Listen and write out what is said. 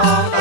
ของ